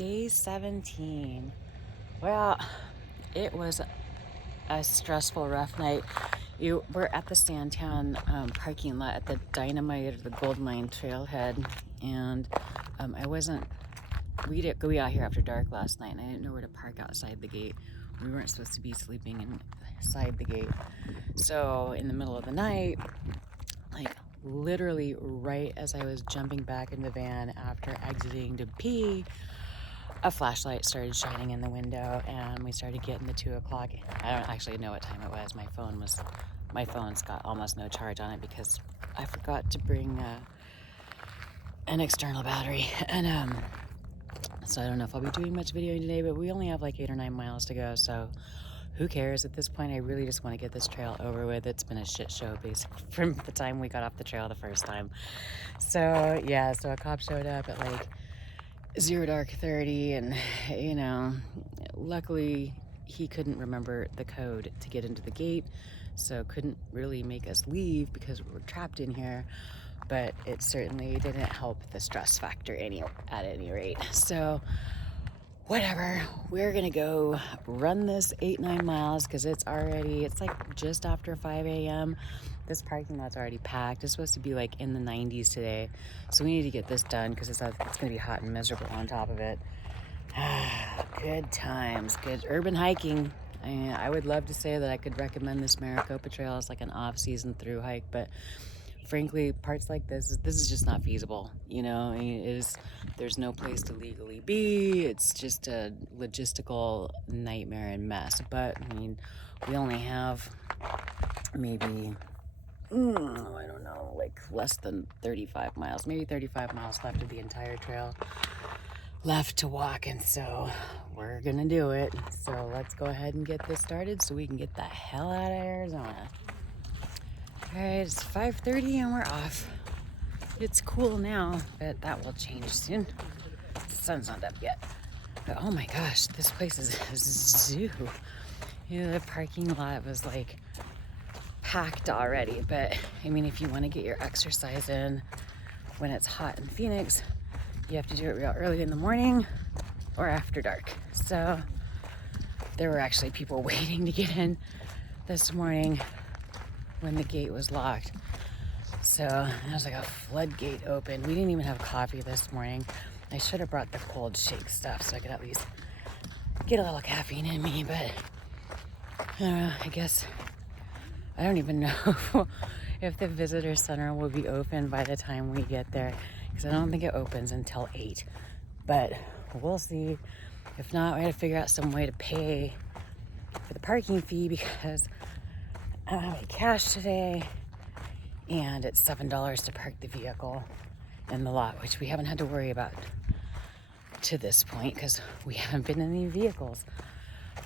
Day 17. Well, it was a stressful, rough night. We're at the Sandtown parking lot at the Dynamite or the Gold Mine trailhead, and we didn't go out here after dark last night, and I didn't know where to park outside the gate. We weren't supposed to be sleeping inside the gate. So in the middle of the night, like literally right as I was jumping back in the van after exiting to pee, a flashlight started shining in the window, and we started getting the 2 o'clock. I don't actually know what time it was. My phone's got almost no charge on it because I forgot to bring an external battery. And so I don't know if I'll be doing much videoing today, but we only have like 8 or 9 miles to go, so who cares? At this point, I really just want to get this trail over with. It's been a shit show basically from the time we got off the trail the first time. So yeah, so a cop showed up at like 0:30, and luckily he couldn't remember the code to get into the gate, so couldn't really make us leave because we were trapped in here. But it certainly didn't help the stress factor at any rate. So whatever, we're gonna go run this 8-9 miles because it's like just after 5 a.m. This parking lot's already packed. It's supposed to be like in the 90s today, so we need to get this done because it's gonna be hot and miserable on top of it. Good times, good urban hiking. I would love to say that I could recommend this Maricopa trail as like an off-season through hike, but frankly, parts like this is just not feasible. I mean, there's no place to legally be. It's just a logistical nightmare and mess. But I mean, we only have maybe, I don't know, like less than 35 miles, maybe 35 miles left of the entire trail left to walk, and so we're gonna do it. So let's go ahead and get this started so we can get the hell out of Arizona. All right, it's 5:30 and we're off. It's cool now, but that will change soon. The sun's not up yet. But oh my gosh, this place is a zoo. The parking lot was like packed already, but I mean, if you want to get your exercise in when it's hot in Phoenix, you have to do it real early in the morning or after dark. So there were actually people waiting to get in this morning when the gate was locked. So there was like a floodgate open. We didn't even have coffee this morning. I should have brought the cold shake stuff so I could at least get a little caffeine in me, but I guess I don't even know if the visitor center will be open by the time we get there, because I don't think it opens until 8, but we'll see. If not, we gotta figure out some way to pay for the parking fee because I don't have any cash today, and it's $7 to park the vehicle in the lot, which we haven't had to worry about to this point because we haven't been in any vehicles.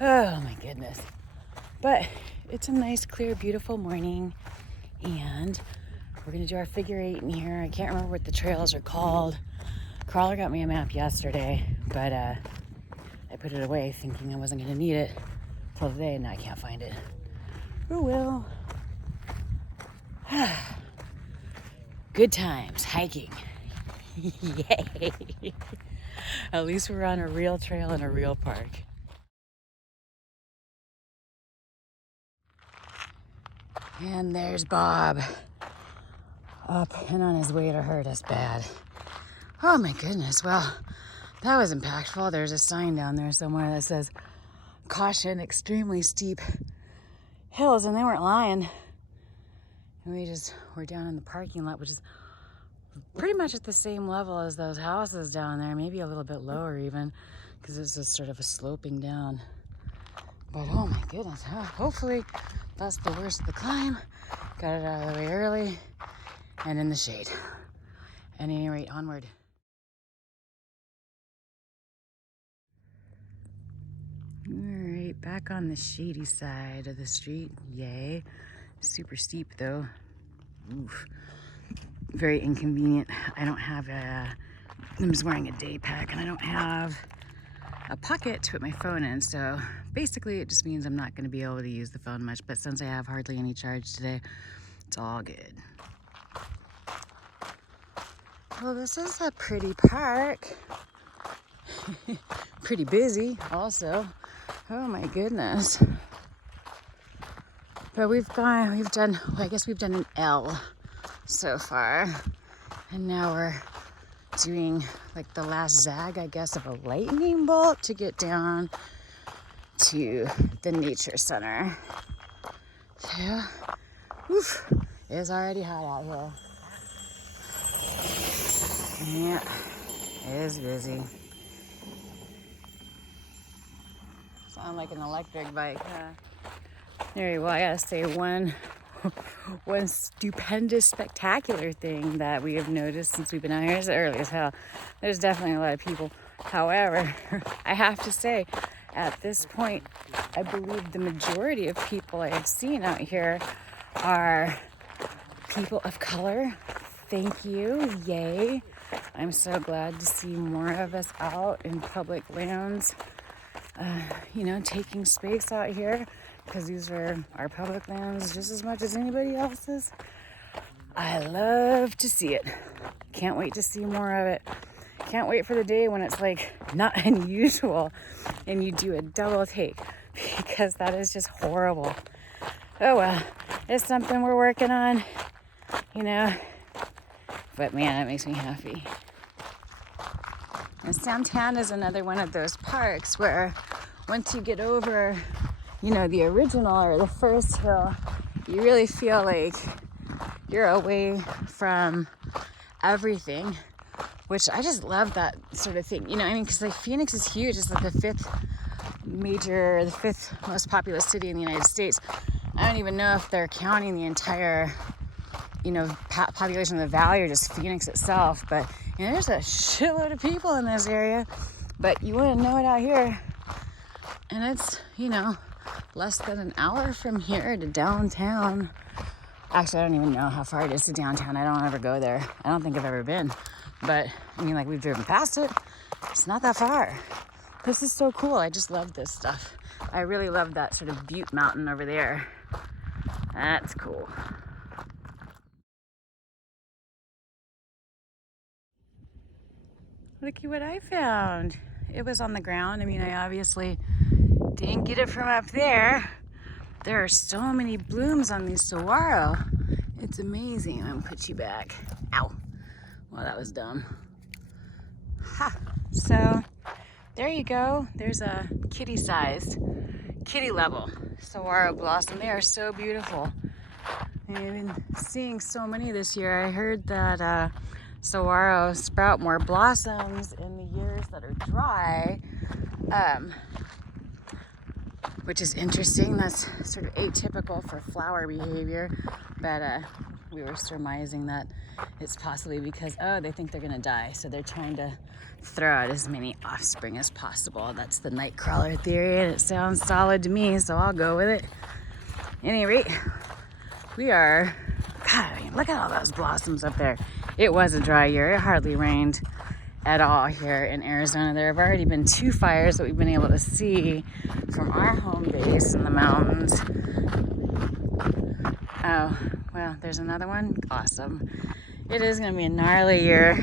Oh my goodness. But it's a nice, clear, beautiful morning, and we're gonna do our figure 8 in here. I can't remember what the trails are called. Crawler got me a map yesterday, but I put it away thinking I wasn't gonna need it till today, and now I can't find it. Oh well. Good times hiking. Yay. At least we're on a real trail in a real park. And there's Bob up and on his way to hurt us bad. Oh my goodness. Well, that was impactful. There's a sign down there somewhere that says caution, extremely steep hills, and they weren't lying. And we just were down in the parking lot, which is pretty much at the same level as those houses down there, maybe a little bit lower even, because it's just sort of a sloping down. But oh my goodness, hopefully that's the worst of the climb. Got it out of the way early and in the shade. At any rate, onward. All right, back on the shady side of the street. Yay. Super steep though. Oof. Very inconvenient. I don't have I'm just wearing a day pack, and I don't have a pocket to put my phone in, so basically it just means I'm not going to be able to use the phone much, but since I have hardly any charge today, it's all good. Well, this is a pretty park. Pretty busy also. Oh my goodness. But we've done, well, I guess we've done an L so far. And now we're doing like the last zag, I guess, of a lightning bolt to get down to the nature center. So, oof, it's already hot out here. Yeah, it is busy. Sound like an electric bike, huh? Well, I gotta say one stupendous, spectacular thing that we have noticed since we've been out here is early as hell. There's definitely a lot of people. However, I have to say, at this point, I believe the majority of people I have seen out here are people of color. Thank you, yay. I'm so glad to see more of us out in public lands, taking space out here, because these are our public lands just as much as anybody else's. I love to see it. Can't wait to see more of it. Can't wait for the day when it's like not unusual and you do a double take, because that is just horrible. Oh well, it's something we're working on, but man, it makes me happy. And Santana is another one of those parks where once you get over, the original or the first hill, you really feel like you're away from everything, which I just love that sort of thing. Because like Phoenix is huge. It's like the fifth most populous city in the United States. I don't even know if they're counting the entire, population of the valley or just Phoenix itself. But, there's a shitload of people in this area. But you wouldn't know it out here. And it's, less than an hour from here to downtown. Actually, I don't even know how far it is to downtown. I don't ever go there. I don't think I've ever been. But, we've driven past it. It's not that far. This is so cool. I just love this stuff. I really love that sort of Butte Mountain over there. That's cool. Look at what I found. It was on the ground. I obviously didn't get it from up there. There are so many blooms on these saguaro. It's amazing. I'm gonna put you back. Ow. Well, that was dumb. Ha. So there you go. There's a kitty level saguaro blossom. They are so beautiful. I've been seeing so many this year. I heard that saguaro sprout more blossoms in the years that are dry, which is interesting. That's sort of atypical for flower behavior, but we were surmising that it's possibly because, they think they're gonna die, so they're trying to throw out as many offspring as possible. That's the night crawler theory, and it sounds solid to me, so I'll go with it. At any rate, look at all those blossoms up there. It was a dry year. It hardly rained at all here in Arizona. There have already been 2 fires that we've been able to see from our home base in the mountains. Oh, well, there's another one. Awesome. It is going to be a gnarly year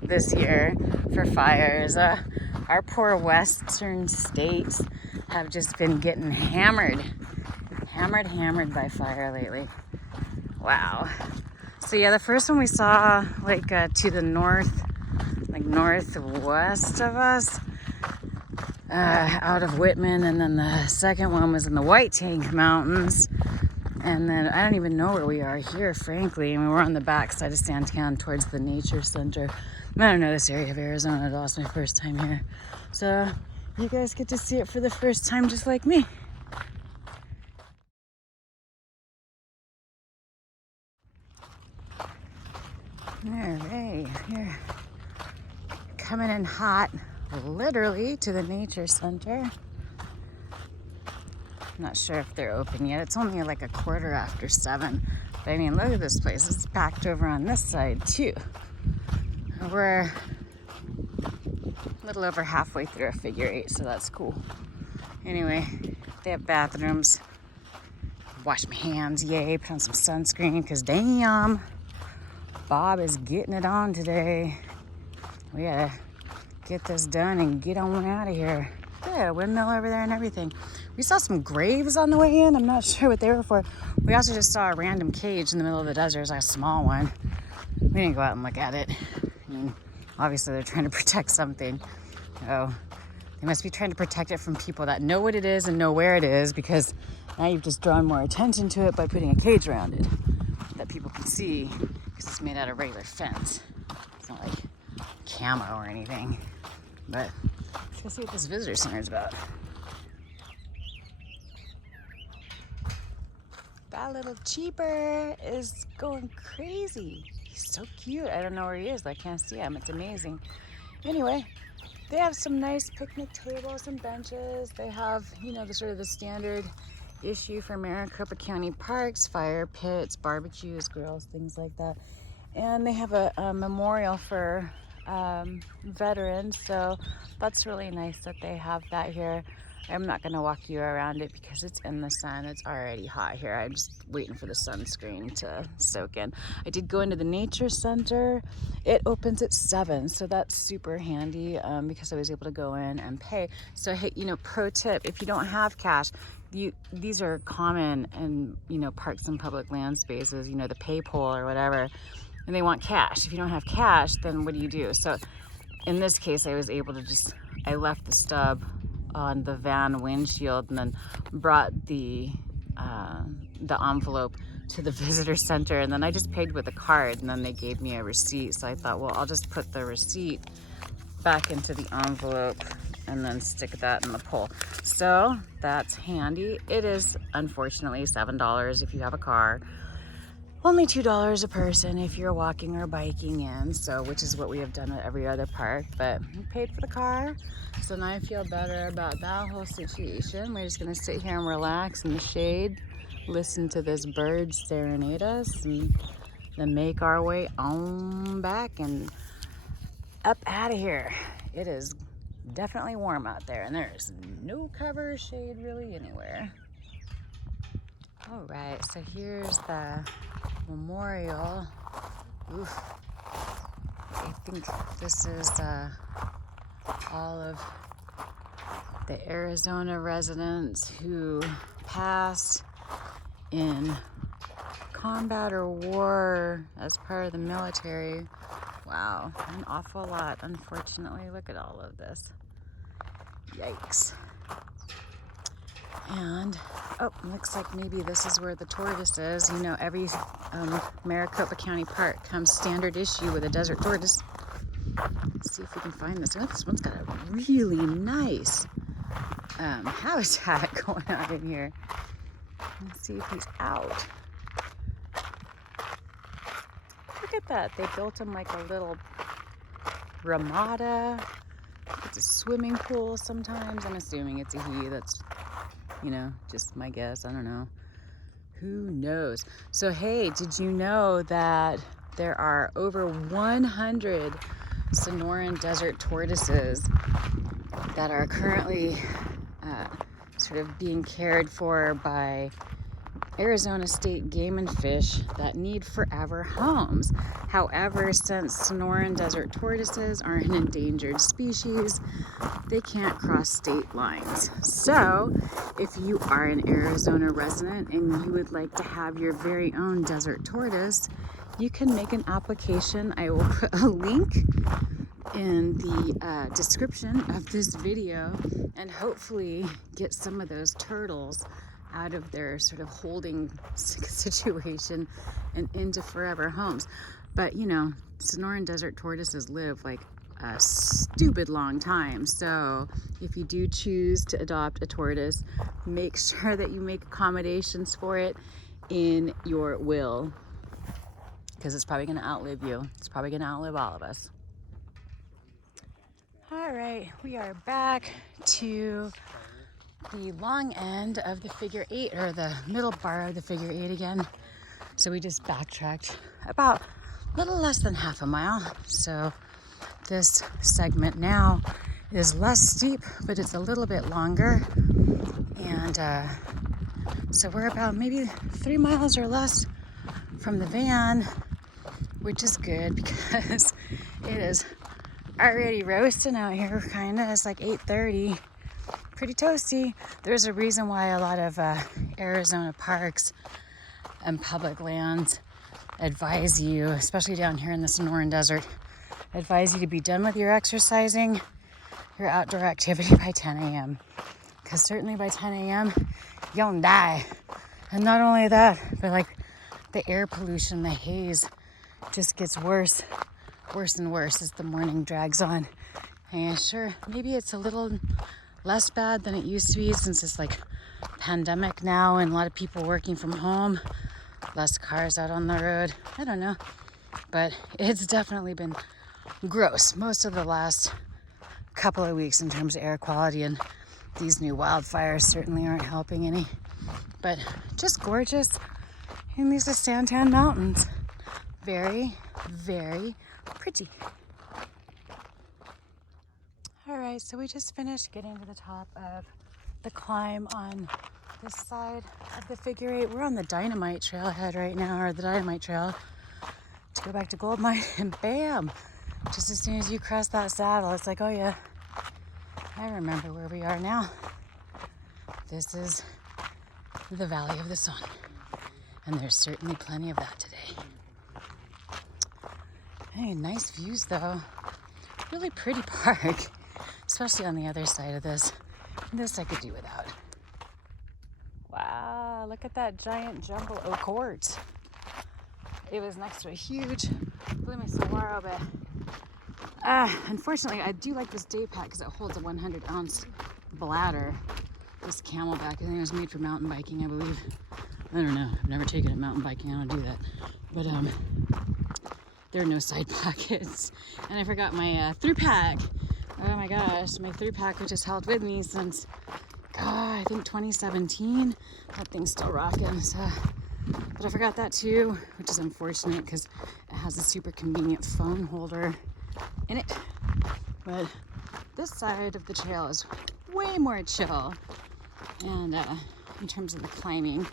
this year for fires. Our poor western states have just been getting hammered by fire lately. Wow. So yeah, the first one we saw to the northwest of us, out of Whitman, and then the second one was in the White Tank Mountains, and then I don't even know where we are here, frankly. We're on the back side of Santan towards the nature center. I don't know this area of Arizona at all. It's my first time here, so you guys get to see it for the first time just like me. All right, here, coming in hot, literally, to the nature center. I'm not sure if they're open yet. It's only like 7:15. But look at this place. It's packed over on this side too. We're a little over halfway through a figure 8, so that's cool. Anyway, they have bathrooms. Wash my hands, yay. Put on some sunscreen, because damn, Bob is getting it on today. We gotta get this done and get on out of here. Yeah, a windmill over there and everything. We saw some graves on the way in. I'm not sure what they were for. We also just saw a random cage in the middle of the desert. It was like a small one. We didn't go out and look at it. I mean, obviously they're trying to protect something. Oh, they must be trying to protect it from people that know what it is and know where it is, because now you've just drawn more attention to it by putting a cage around it that people can see, because it's made out of regular fence. It's not like camo or anything. But let's go see what this visitor center is about. That little cheaper is going crazy. He's so cute. I don't know where he is, but I can't see him. It's amazing. Anyway, they have some nice picnic tables and benches. They have, you know, the sort of the standard issue for Maricopa County parks: fire pits, barbecues, grills, things like that. And they have a memorial for veterans, so that's really nice that they have that here. I'm not going to walk you around it because it's in the sun. It's already hot here. I'm just waiting for the sunscreen to soak in. I did go into the nature center. It opens at 7, so that's super handy because I was able to go in and pay. So hey, you know, pro tip: if you don't have cash, these are common in, you know, parks and public land spaces, you know, the pay pole or whatever, and they want cash. If you don't have cash, then what do you do? So in this case, I was able to I left the stub on the van windshield and then brought the envelope to the visitor center, and then I just paid with a card, and then they gave me a receipt. So I thought, well, I'll just put the receipt back into the envelope and then stick that in the pole. So that's handy. It is unfortunately $7 if you have a car. Only $2 a person if you're walking or biking in, so which is what we have done at every other park, but we paid for the car. So now I feel better about that whole situation. We're just gonna sit here and relax in the shade, listen to this bird serenade us, and then make our way on back and up out of here. It is definitely warm out there, and there is no cover or shade really anywhere. All right, so here's the memorial. Oof. I think this is all of the Arizona residents who passed in combat or war as part of the military. Wow, an awful lot, unfortunately. Look at all of this. Yikes. And, oh, looks like maybe this is where the tortoise is. You know, every Maricopa County park comes standard issue with a desert tortoise. Let's see if we can find this. Oh, this one's got a really nice habitat going on in here. Let's see if he's out. Look at that. They built him like a little ramada. It's a swimming pool sometimes. I'm assuming it's a he. That's, you know, just my guess. I don't know. Who knows? So, hey, did you know that there are over 100 Sonoran desert tortoises that are currently sort of being cared for by Arizona State Game and Fish that need forever homes? However, since Sonoran desert tortoises are an endangered species, they can't cross state lines. So if you are an Arizona resident and you would like to have your very own desert tortoise, you can make an application. I will put a link in the description of this video and hopefully get some of those turtles out of their sort of holding situation and into forever homes. But you know, Sonoran desert tortoises live like a stupid long time. So if you do choose to adopt a tortoise, make sure that you make accommodations for it in your will, because it's probably going to outlive you. It's probably going to outlive all of us. All right, we are back to the long end of the figure 8, or the middle bar of the figure 8 again. So we just backtracked about a little less than half a mile. So this segment now is less steep, but it's a little bit longer. And so we're about maybe 3 miles or less from the van, which is good because it is already roasting out here, kinda. It's like 8:30. Pretty toasty. There's a reason why a lot of Arizona parks and public lands advise you, especially down here in the Sonoran Desert, advise you to be done with your exercising, your outdoor activity by 10 a.m. Because certainly by 10 a.m., you're gonna die. And not only that, but like the air pollution, the haze just gets worse and worse as the morning drags on. And sure, maybe it's a little less bad than it used to be since it's like pandemic now and a lot of people working from home, less cars out on the road. I don't know, but it's definitely been gross most of the last couple of weeks in terms of air quality, and these new wildfires certainly aren't helping any. But just gorgeous. And these are Santan Mountains. Very, very pretty. All right, so we just finished getting to the top of the climb on this side of the figure eight. We're on the Dynamite Trailhead right now, or the Dynamite Trail, to go back to Gold Mine, and bam! Just as soon as you cross that saddle, it's like, oh yeah, I remember where we are now. This is the Valley of the Sun, and there's certainly plenty of that today. Hey, nice views though. Really pretty park, especially on the other side of this. This I could do without. Wow, look at that giant jumbo oak quartz. It was next to a huge blue saguaro, but unfortunately I do like this day pack because it holds a 100-ounce bladder. This Camelback, I think it was made for mountain biking, I believe. I don't know, I've never taken it mountain biking, I don't do that. But there are no side pockets. And I forgot my through pack. Oh my gosh, my through pack, which has held with me since, God, I think 2017. That thing's still rocking. So, but I forgot that too, which is unfortunate because it has a super convenient phone holder in it. But this side of the trail is way more chill. And in terms of the climbing,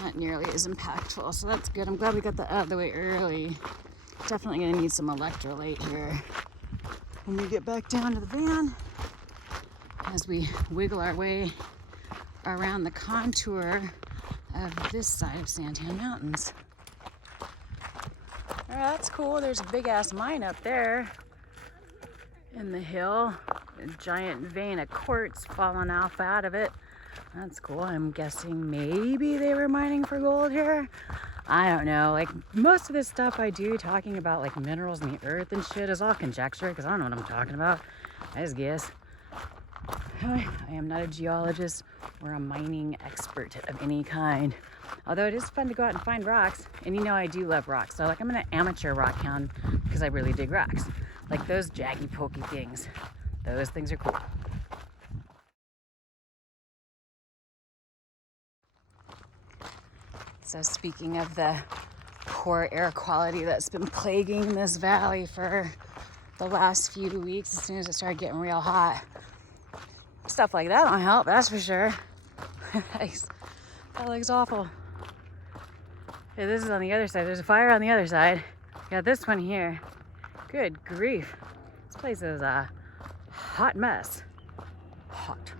not nearly as impactful. So that's good. I'm glad we got that out of the way early. Definitely gonna need some electrolyte here when we get back down to the van as we wiggle our way around the contour of this side of Santan Mountains. Oh, that's cool. There's a big ass mine up there in the hill. A giant vein of quartz falling off out of it. That's cool. I'm guessing maybe they were mining for gold here. I don't know. Like, most of this stuff I do talking about like minerals in the earth and shit is all conjecture because I don't know what I'm talking about. I just guess. I am not a geologist or a mining expert of any kind. Although it is fun to go out and find rocks. And you know I do love rocks. So like I'm an amateur rock hound because I really dig rocks. Like those jaggy pokey things. Those things are cool. So speaking of the poor air quality that's been plaguing this valley for the last few weeks, as soon as it started getting real hot, stuff like that don't help, that's for sure. That looks awful. Okay, this is on the other side. There's a fire on the other side. Got this one here. Good grief. This place is a hot mess. Hot.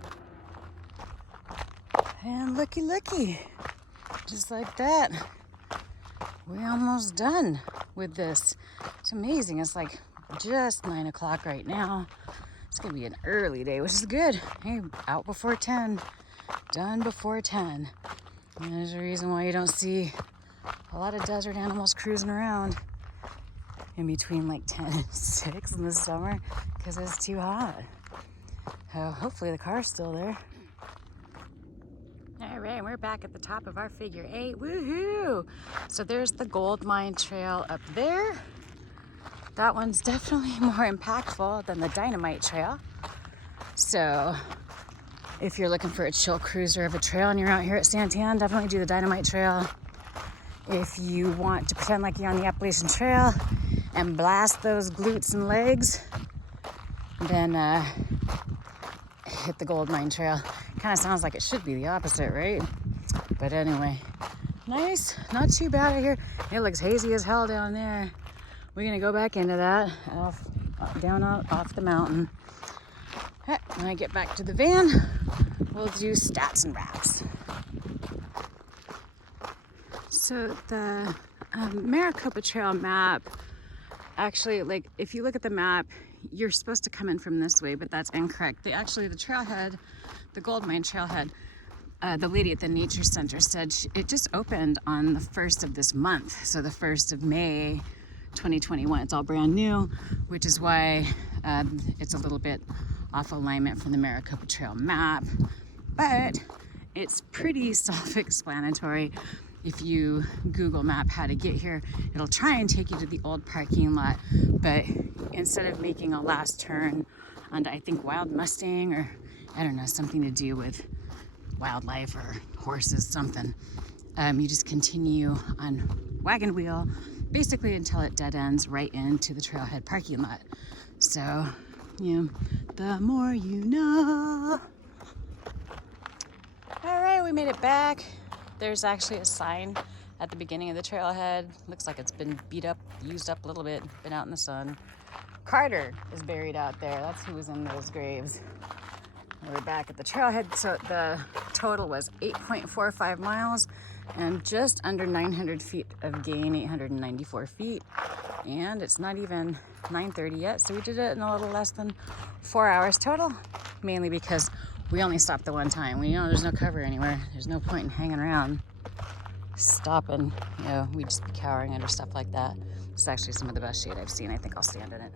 And looky. Just like that, we're almost done with this. It's amazing. It's like just 9 o'clock right now. It's gonna be an early day, which is good. Hey, out before 10, done before 10. And there's a reason why you don't see a lot of desert animals cruising around in between like 10 and 6 in the summer because it's too hot. Hopefully the car's still there. All right, we're back at the top of our figure eight. Woohoo! So there's the Gold Mine Trail up there. That one's definitely more impactful than the Dynamite Trail. So if you're looking for a chill cruiser of a trail and you're out here at Santan, definitely do the Dynamite Trail. If you want to pretend like you're on the Appalachian Trail and blast those glutes and legs, then hit the Gold Mine Trail. Kind of sounds like it should be the opposite, right? But anyway, nice, not too bad out here. It looks hazy as hell down there. We're gonna go back into that. down out off the mountain. When I get back to the van, we'll do stats and raps. So the Maricopa Trail map, actually, like if you look at the map, you're supposed to come in from this way, but that's incorrect. The trailhead, the Gold Mine Trailhead, the lady at the Nature Center said it just opened on the 1st of this month. So the 1st of May, 2021. It's all brand new, which is why it's a little bit off alignment from the Maricopa Trail map, but it's pretty self-explanatory. If you Google map how to get here, it'll try and take you to the old parking lot, but instead of making a last turn onto, I think, Wild Mustang, or I don't know, something to do with wildlife or horses, something, you just continue on Wagon Wheel basically until it dead ends right into the trailhead parking lot. So, you know, the more you know. All right, we made it back. There's actually a sign at the beginning of the trailhead. Looks like it's been beat up, used up a little bit, been out in the sun. Carter is buried out there. That's who was in those graves. We're back at the trailhead. So the total was 8.45 miles and just under 900 feet of gain, 894 feet. And it's not even 9:30 yet, so we did it in a little less than 4 hours total, mainly because we only stopped the one time. We know there's no cover anywhere. There's no point in hanging around, stopping. You know, we'd just be cowering under stuff like that. It's actually some of the best shade I've seen. I think I'll stand in it.